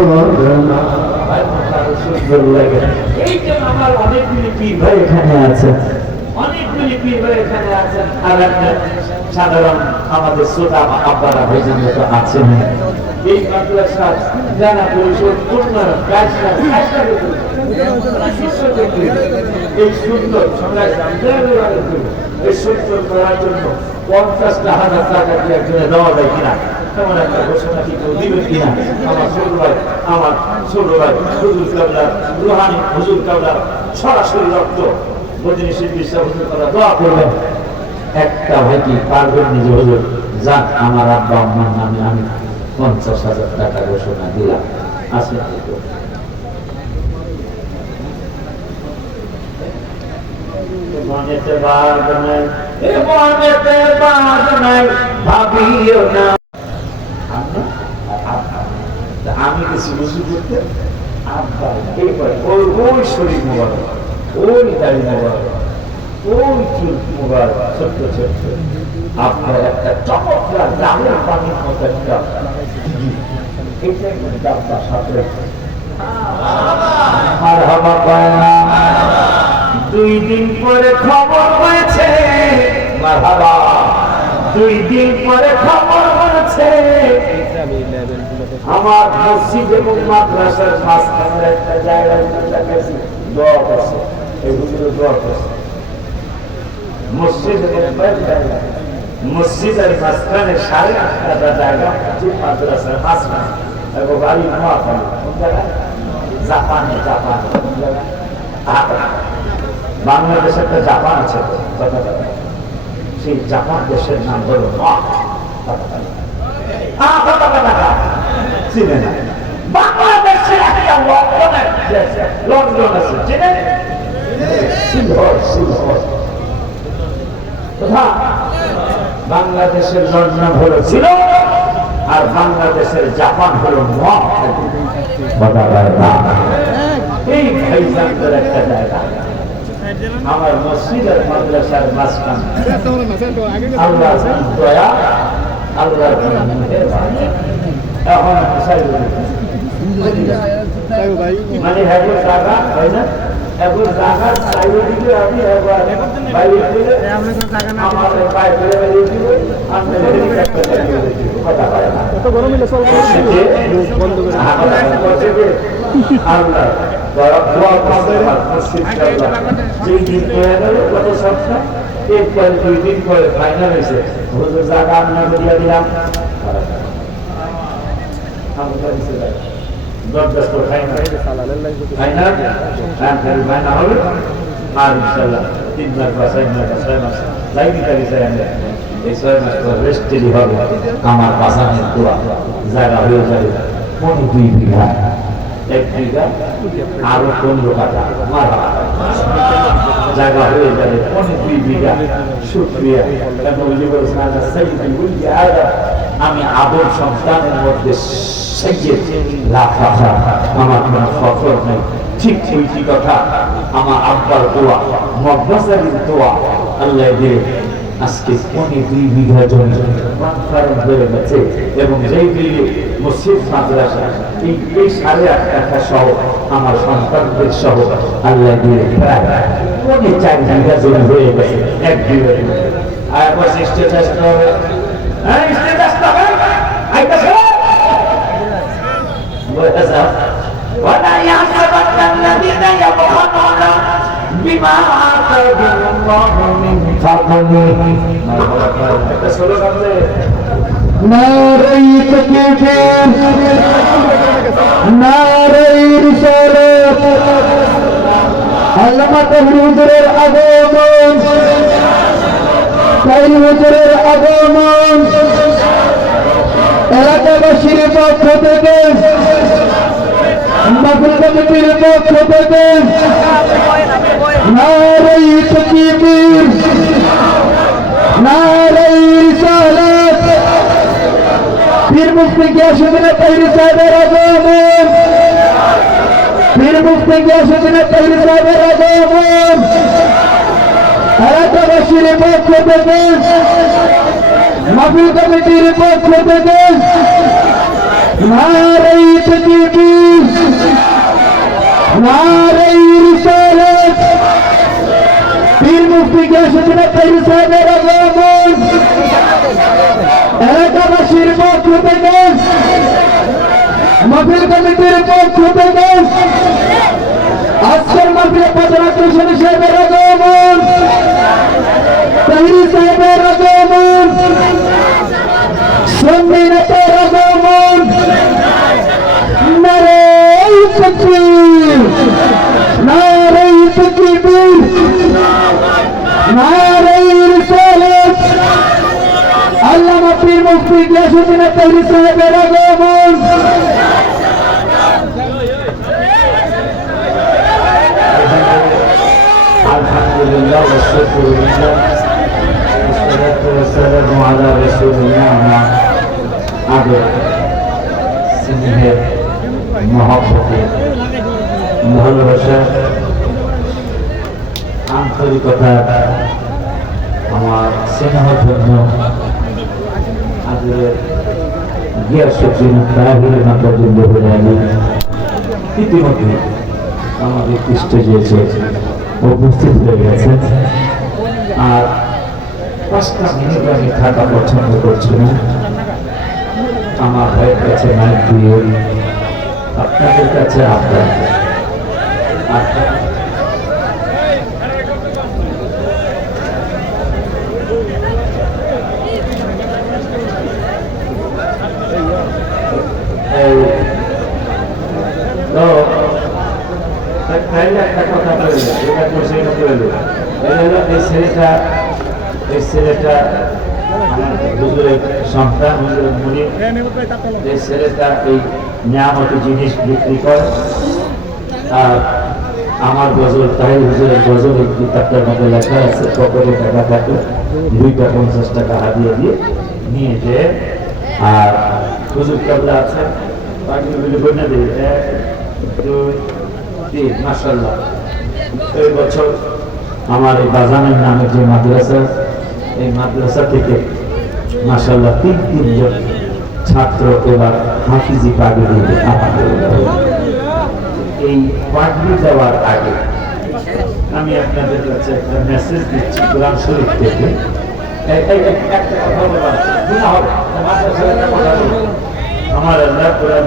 সুন্দর এই সুন্দর জন্য পঞ্চাশটা হাজার টাকা দিয়ে দেওয়া যায় কিনা? তেমন একটা ঘোষণা কি কেউ দিবে কিনা আমার ছোট ভাই আমার ছোট ভাই হুজুর কাবলার রুহানি হুজুর কাবলার সরাসরি রক্ত বদিনীশীল বিশ্বাস হুজুর করা দোয়া করবেন একটা ভাই পারবেন নিজে হুজুর যাক আমার আব্বা আম্মার নামে আমি পঞ্চাশ হাজার টাকা ঘোষণা দিলাম আসলে মনেতে বাদ নাই এ মনেতে বাদ নাই ভাবিও না তা আমি করতে আব্বা এরপরে ওই ওই শরীর মোবারক ওই দাড়ি মোবারক ওই চুল মোবারক ছোট্ট ছোট্ট। আপনার একটা চমৎকার গ্রামের পানির মতো একটা এটা কিন্তু আপনার সাথে আর হাবা পায় না দুই দিন পরে খবর হয়েছে। দুই দিন পরে খবর হয়েছে। আমার মসজিদ এবং মাদ্রাসার মাঝখানের একটা জায়গায় দোয়া করছে। এবং জায়গা। মসজিদের মাঝখানে সাড়ে আটটা জায়গা মসজিদ মাদ্রাসার মাঝখানে। এবং বাড়ি নোয়াখালী জাপানে জাপানে, কোন জায়গায়? বাংলাদেশে একটা জাপান আছে। সেই জাপান দেশের নাম হলো নোয়াখালী। কথা কথা। আহ, কথা কথা কথা। চিনে না। বাংলাদেশে একটা লন্ডনের দেশ, লন্ডন আছে। চিনে? বাংলাদেশের লন্ডন হলো ছিল আর বাংলাদেশের জাপান হলো আমার মসজিদ আর মাদ্রাসার মাঝখান। আল্লাহ দয়া আল্লাহ মানে হ্যাঁ জায়গা হয় না এখন জায়গার চাইলে দিলে আমি একবার বাইরে দিলে আমার দিই কথা হয় না। এত গরম হলে চলবে বন্ধ করে আমরা মসজিদে দোয়া করতে মসজিদ দিন হয়ে গেল কত সপ্তাহ এরপর দুই দিন পরে ফাইনাল হয়েছে। জায়গা আপনাকে দিয়ে দিলাম। আর ইনশাআল্লাহ তিন মাস বা ছয় মাস বা ছয় মাস যাই দিতে চাই আমরা এই ছয় মাস পর রেস্টেরই হবে আমার বাসানের দোয়া জায়গা হয়ে যাবে পনেরো দুই বিঘা এক বিঘা আরও পনেরো কাটা জায়গা হয়ে যাবে দুই বিঘা শুক্রিয়া এবং আমি আদর সন্তানের মধ্যে আমার ঠিক কথা আমার দুই বিঘা এবং যেই বিল্ডিং মসজিদ, মাদ্রাসা, এই সাড়ে আট টাকা সহ আমার সন্তানদের সহ আল্লাহ দিয়ে পনে চার বিঘা জমি হয়ে গেছে এক বিঘা জমি। আর একবার স্টেজ আসতে হবে হ্যাঁ স্টেজ আসতে হবে আইতাছে ولا يحسبن الذين يبخلون بما آتاهم الله من فضله নারী তকবীর নারী রিসালাত আল্লামা তহরিজের আগমন। তাই হুজুরের আগমন। এলাকাবাসীর পক্ষ থেকে মাহফিল কমিটির পক্ষ থেকে নারী তকবীর নারী রিসালাত। পীর মুফতি গিয়াসুদ্দিন তাহির সাহেবের আগমন। পীর মুফতি গিয়াসুদ্দিন তাহির সাহেবের আগমন এলাকাবাসীর পক্ষ থেকে মাহফিল কমিটির পক্ষ থেকে নারী তকবীর নারী রিসালাত পীর মুফতি গিয়াসুদ্দিন তাহির সাহেবের আগমন এলাকাবাসীর পক্ষ থেকে মাহফিল কমিটির পক্ষ থেকে আজকের মাহফিলে পদনাথ হোসেন সাহেবের আগমন। তাহিরি সাহেবের আগমন। সন্দিনতের আগমন। নারে তকবীর নারে তকবীর নারে রিসালাত আল্লামা পীর মুফতি গিয়াসুদ্দিন তাহরি সাহেবের আগমন। আলহামদুলিল্লাহ ওয়াশকুরুল্লাহ والصلاة والسلام على رسول الله আগে স্নেহের মহব্বতের ভালোবাসা আন্তরিকতা আমার স্নেহ ধন্য আজকের গিয়াসুদ্দিন তাহির মাতাজুল্ল হুলানি ইতিমধ্যে আমাদের পৃষ্ঠ দিয়েছে উপস্থিত হয়ে গেছে আর পাঁচটা থাকা পছন্দ করছি না। আমার ভাইয়ের কাছে মাইক দিয়ে। আপনাদের কাছে আপনার আপনার একটা কথা এই এই আমার সন্তান জিনিস বিক্রি করে। আর আমার গজল, তাই হুজুরের গজল এই কিতাবটার মধ্যে লেখা আছে, পকেটে টাকা থাকে, দুইটা পঞ্চাশ টাকা হাতিয়ে দিয়ে নিয়ে যে, আর হুজুর কাবলা আছে বাকিগুলি বলে দিই মাসাল্লাহ এই বছর আমার এই বাজানের নামে যে মাদ্রাসা, এই মাদ্রাসা থেকে মাসাল্লাহ তিন তিনজন ছাত্র এবার হাফিজি পাগড়ি এই পাগড়ি দেওয়ার আগে আমি আপনাদের কাছে একটা মেসেজ দিচ্ছি কোরআন শরীফ থেকে। আমার আল্লাহ কোরআন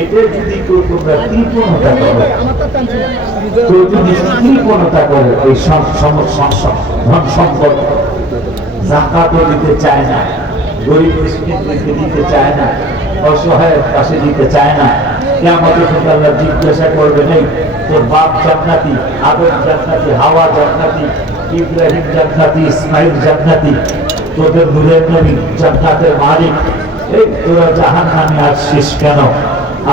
এটা যদি কেউ তোমরা কৃপণতা করো, কেউ যদি কৃপণতা করে এই ধন সম্পদ জাকাতও দিতে চায় না, গরিব মিসকিনদেরকে দিতে চায় না, অসহায়ের পাশে দিতে চায় না কেমন আল্লাহ জিজ্ঞাসা করবে, নেই, তোর বাপ জান্নাতি, আদম জান্নাতি, হাওয়া জান্নাতি, ইব্রাহিম জান্নাতি, ইসমাইল জান্নাতি, তোদের নূরের নবী জান্নাতের মালিক, এই তোরা জাহান নামে আসছিস কেন?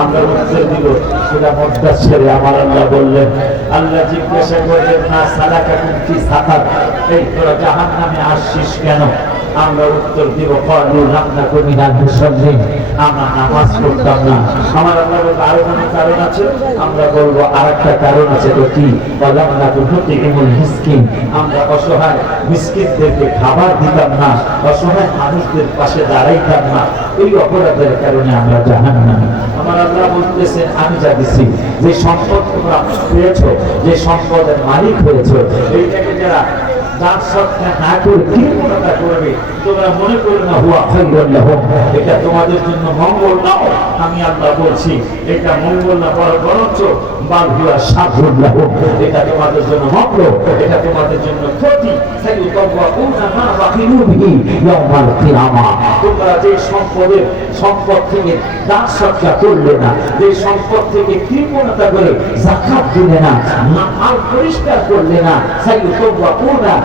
আমরা উত্তর দিব। সেটা মদ্দা ছেড়ে আমার আল্লাহ বললেন, আল্লাহ জিজ্ঞাসা করলেন না সালাকা কুমকি সাফার এই তোরা জাহান নামে আসছিস কেন? আমরা উত্তর দিব মুসল্লিম আমরা নামাজ না। আমার আরও কারণ আছে, আমরা বলব আর একটা কারণ আছে তো কি? আমরা অসহায় খাবার দিতাম না, অসহায় মানুষদের পাশে দাঁড়াইতাম না। এই অপরাধের কারণে আমরা জাহান না আমার আল্লাহ বলতেছেন, আমি যা দিছি, যে সম্পদ তোমরা পেয়েছ, যে সম্পদের মালিক হয়েছো, এইটাকে যারা করবে, তোমরা মনে করো না এটা তোমাদের জন্য মঙ্গল নাও আমি বলছি, এটা না তোমাদের তোমরা যে সম্পদের সম্পদ থেকে দান সৎকার করলে না, যে সম্পদ থেকে কৃপণতা করে জাকাত দিলে না পরিষ্কার করলে না সাইয়ুতাওয়াকুনা মা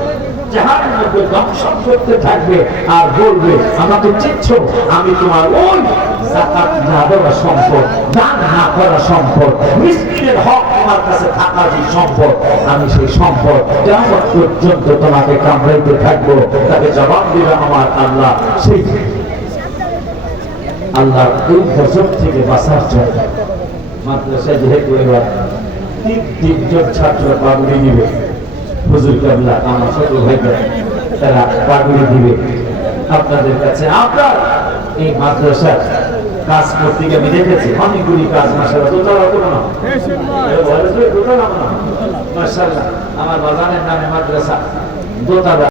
মধ্যে দংশন করতে থাকবে আর বলবে, আমাকে চিচ্ছ আমি তোমার ওই জাকাত না দেওয়া সম্পদ, দান না করা সম্পদ, মিসকিনের হক তোমার কাছে থাকা যে সম্পদ, আমি সেই সম্পদ কেমন পর্যন্ত তোমাকে কামড়াইতে থাকব। তাকে জবাব দিবে আমার আল্লাহ, সেই আল্লাহ এই গজব থেকে বাঁচার জন্য মাদ্রাসা যেহেতু এবার তিন তিনজন ছাত্র পাগড়ি নিবে হুজুর কাবলা আমার ছোট ভাইকে তারা পাগড়ি দিবে আপনাদের কাছে আপনার এই মাদ্রাসার কাজ করতে গিয়ে আমি দেখেছি, অনেকগুলি কাজ মাসাল দোতলা কোনো না? দোতলা না মাসাল্লাহ আমার বাগানের নামে মাদ্রাসা, দোতলা।